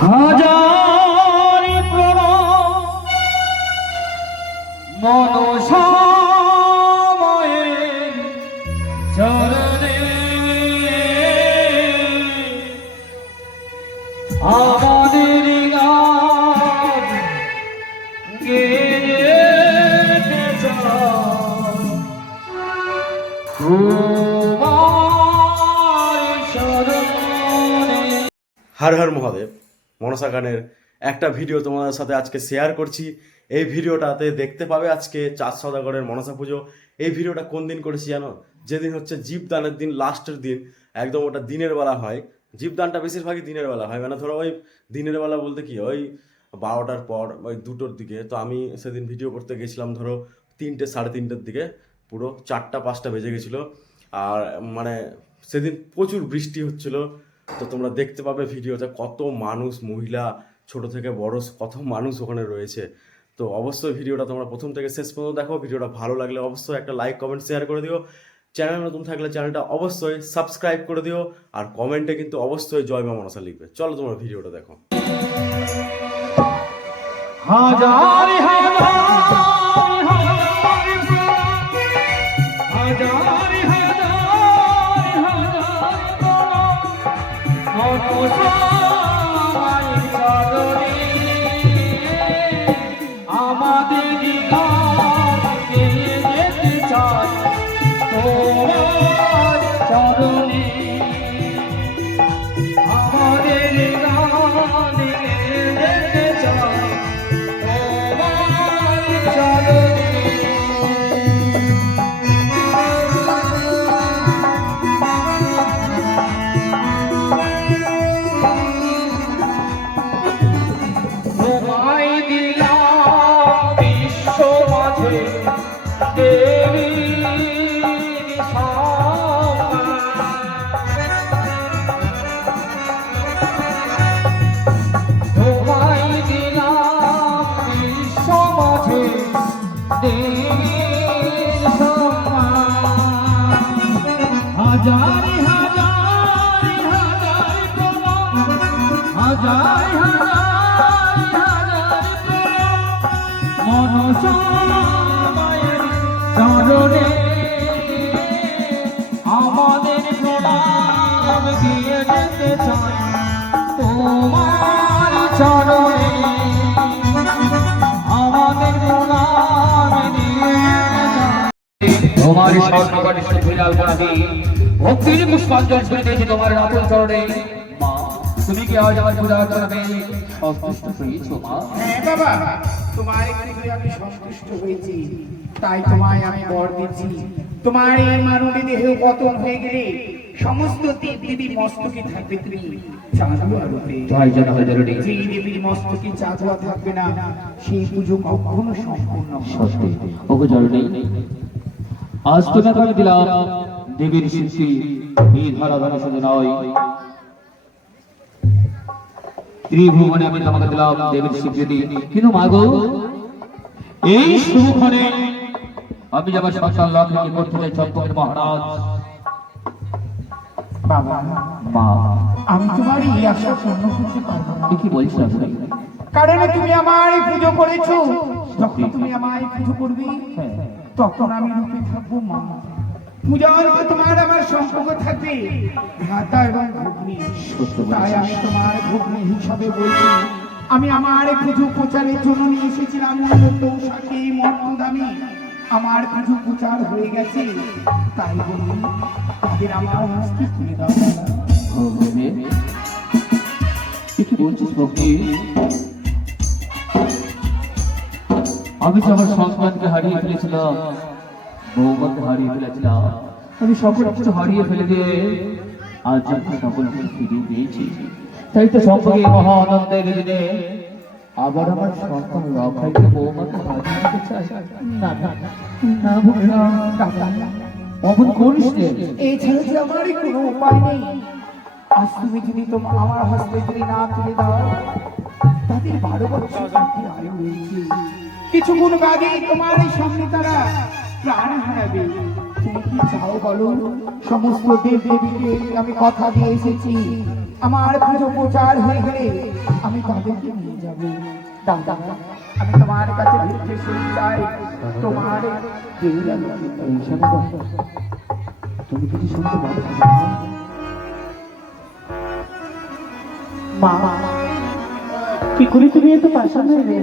হাজারি গেয়ে হর হর মহাদেব। মনসা গানের একটা ভিডিও তোমাদের সাথে আজকে শেয়ার করছি। এই ভিডিওটাতে দেখতে পাবে আজকে চাঁদ সদাগরের মনসা পুজো। এই ভিডিওটা কোন দিন করেছি জানো? যেদিন হচ্ছে জীবদানের দিন লাস্টের দিন, একদম ওটা দিনের বেলা হয়। জীবদানটা বেশিরভাগই দিনের বেলা হয়। মানে ধরো ওই দিনের বেলা বলতে কি, ওই বারোটার পর ওই দুটোর দিকে, তো আমি সেদিন ভিডিও করতে গেছিলাম ধরো তিনটে, সাড়ে তিনটের দিকে, পুরো চারটা, পাঁচটা বেজে গেছিল। আর মানে সেদিন প্রচুর বৃষ্টি হচ্ছিল। তো তোমরা দেখতে পাবে ভিডিওতে কত মানুষ, মহিলা, ছোট থেকে বড়, কত মানুষ ওখানে রয়েছে। তো অবশ্যই ভিডিওটা তোমরা প্রথম থেকে শেষ পর্যন্ত দেখো। ভিডিওটা ভালো লাগলে অবশ্যই একটা লাইক কমেন্ট শেয়ার করে দিও। চ্যানেল নতুন থাকলে চ্যানেলটা অবশ্যই সাবস্ক্রাইব করে দিও। আর কমেন্টে কিন্তু অবশ্যই জয় মা মনসা লিখবে। চলো তোমরা ভিডিওটা দেখো। হাজারি হাজারি হাজারি হাজারি হাজারি প্রণাম। হাজারি হাজারি হাজারি প্রণাম। যেতে চাই তোমার চরণে আমাদের প্রণাম ভক্তির পুষ্পাঞ্জল ছুড়ে দিয়েছি তোমার আপন চরণে। মা তুমি কি আজ আমার পূজা করবে সন্তুষ্ট হয়েছো মা? হ্যাঁ বাবা। তোমার একটু আমি সন্তুষ্ট হয়েছি। তাই তোমায় আমি বর দিচ্ছি। তোমার এই মানবী দেহ পতন হয়ে গেলে সমস্ত দেব দেবীর মস্তকে থাকবে তুমি। চাঁদুয়া রূপে জয় জনতা জননী যে দেবীর মস্তকে চাঁদুয়া থাকবে না সেই পুজো কখনো সম্পূর্ণ সত্যি ওগো জননী আজ তোমাকে আমি দিলাম দেবীর শিল্পী এই ধরা ধরা শুধু নয় ত্রিভুবনে আমি তোমাকে দিলাম দেবীর স্বীকৃতি। কিন্তু মাগো এই শুভক্ষণে আমি যাবার সন্তান লগ্ন করতে চাই চম্পকের মহারাজ বাবা মা। আমি তোমার এই আশা পূর্ণ করতে পারব না। কি? কারণ তুমি আমায় পুজো করেছ। যখন তুমি আমায় পুজো করবে তখন আমি রূপে থাকব মা। পর তোমার আমার তাই আমি তোমার ভগ্নী হিসাবে বলছি, আমি আমার কিছু প্রচারের জন্য নিয়ে এসেছিলাম মর্মদামি আমার কিছু প্রচার হয়ে গেছে। তাই বলি তাদের আমার বলছিস আমি তো আমার সন্তানকে হারিয়ে ফেলেছিলাম। বৌমাকে হারিয়ে ফেলেছিলাম আমি সকল কিছু হারিয়ে ফেলে দিয়ে আজ আমি সকল কিছু ফিরিয়ে দিয়েছি তাই তো সম্পর্কে মহা আনন্দের দিনে আবার আমার সন্তান রক্ষাইকে বৌমাকে হারিয়ে চাই না অমন করিস। এছাড়া যে আমারই কোনো উপায় নেই আজ তুমি যদি তোমার আমার হস্তে যদি না তুলে দাও তাদের বারো বছর কিছুক্ষণ বাদে তোমার এই সামনে তারা প্রাণ হারাবে তুমি কি চাও বলো? সমস্ত দেব দেবীকে আমি কথা দিয়ে এসেছি। আমার পুজো প্রচার হয়ে গেলে আমি তাদেরকে নিয়ে যাব। দাদা আমি তোমার কাছে শুনে চাই। তোমার তুমি কিছু শুনতে পাচ্ছ মা কি করে তুমি এত পাশান হয়ে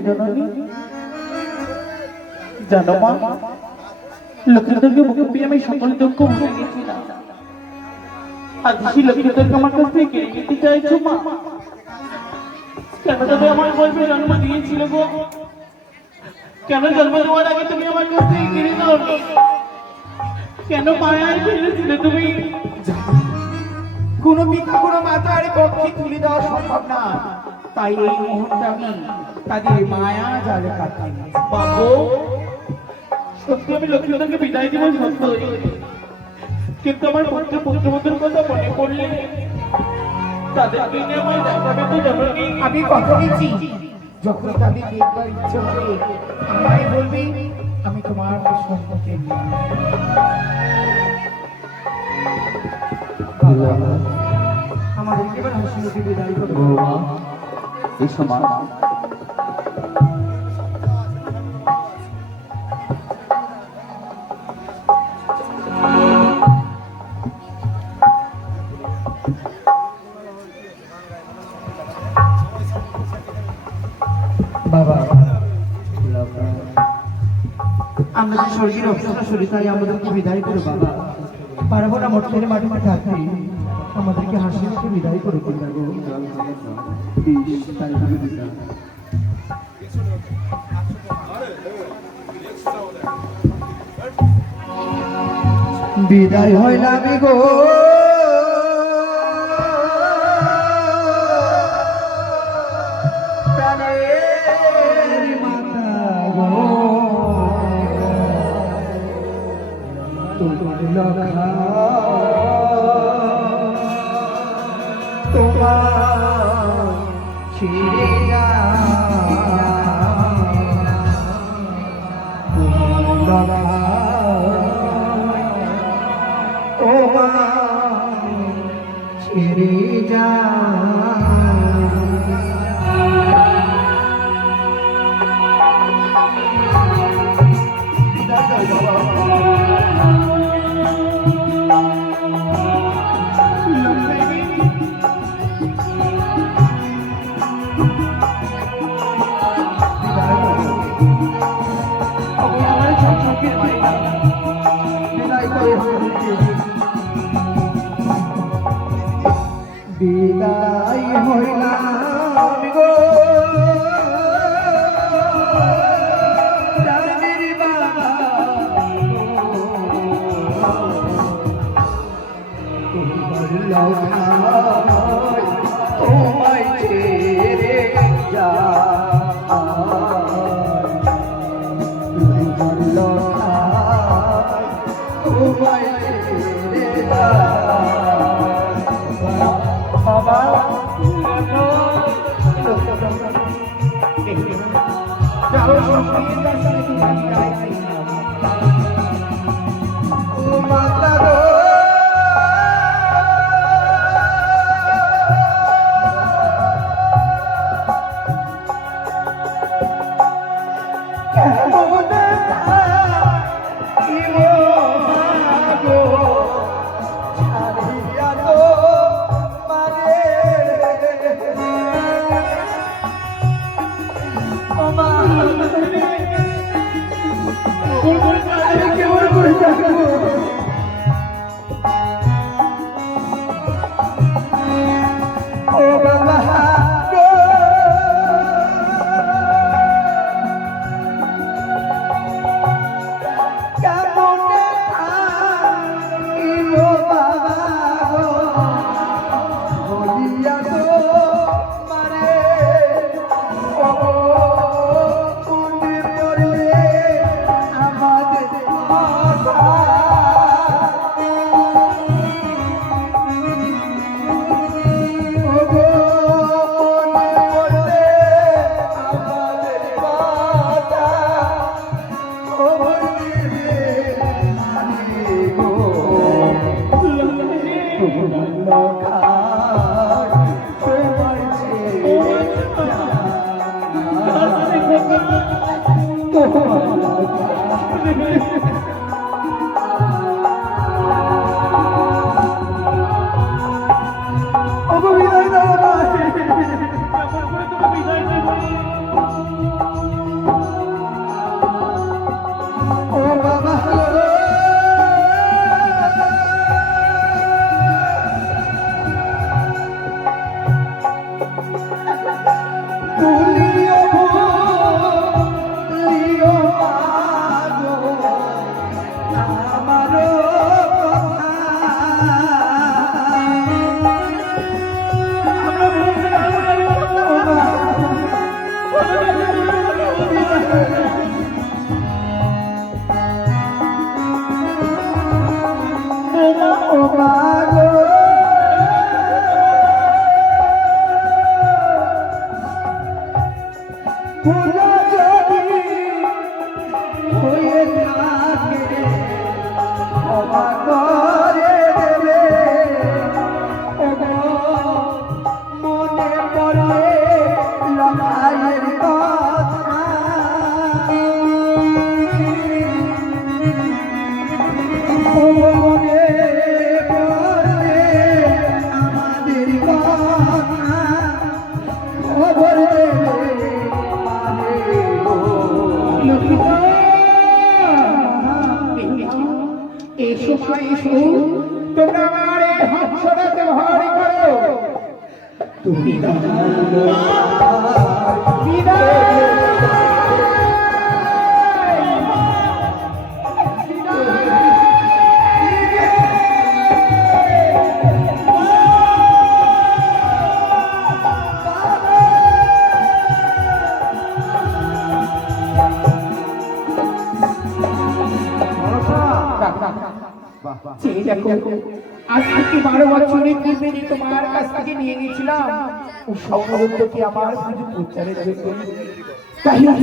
জানো মা লক্ষ্মীদেরকে বুকে পেয়ে আমি সকল দুঃখ ভুলে গেছিলাম আজ সেই লক্ষ্মীদেরকে আমার কাছ থেকে কেড়ে নিতে চাইছো মা? কেন তবে আমার গল্পে জন্ম দিয়েছিল গো? কেন জন্ম দেওয়ার আগে তুমি আমার কাছ থেকে কেড়ে দাও কেন মায়ায় ফেলেছিলে তুমি? কোনো পিতা কোনো মাতার পক্ষে তুলে দেওয়া সম্ভব না। তাই এই মুহূর্তে আমি তাদের মায়া জালে কাটাই বাবু সত্যি আমি বিদায় দিব সত্য। কিন্তু আমার পুত্র পুত্রবধূর কথা মনে পড়লে তাদেরকে নিয়ে আমার দেখাবে তো জননী আমি কথা দিচ্ছি যখন তাদের দেখবার ইচ্ছে হবে আমায় বলবি আমি তোমার নিয়ে আমাদেরকে এবার হাসি বিদায় করব। এই সময় বাবা। আমরা যে স্বর্গের অপ্সরা সরিতাই আমাদেরকে বিদায় করো বাবা। পারব না মঠের মাটিতে থাকতে। আমাদেরকে হাসি মুখে বিদায় করো কন্যা গো। তাই। বিদায় হইলাম গো। তোমার লখায় তোমায় ছেড়ে যা লখায় তোমায় ছেড়ে যা বাবা যাও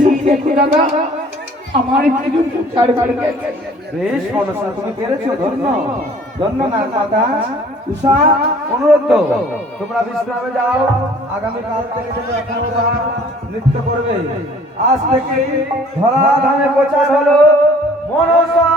নিয়ে দাদা ধন্য। উষা, অনুরোধ তোমরা যাও থেকে নৃত্য করবে। আজ থেকে ধরা ধামে প্রচার হলো মনসা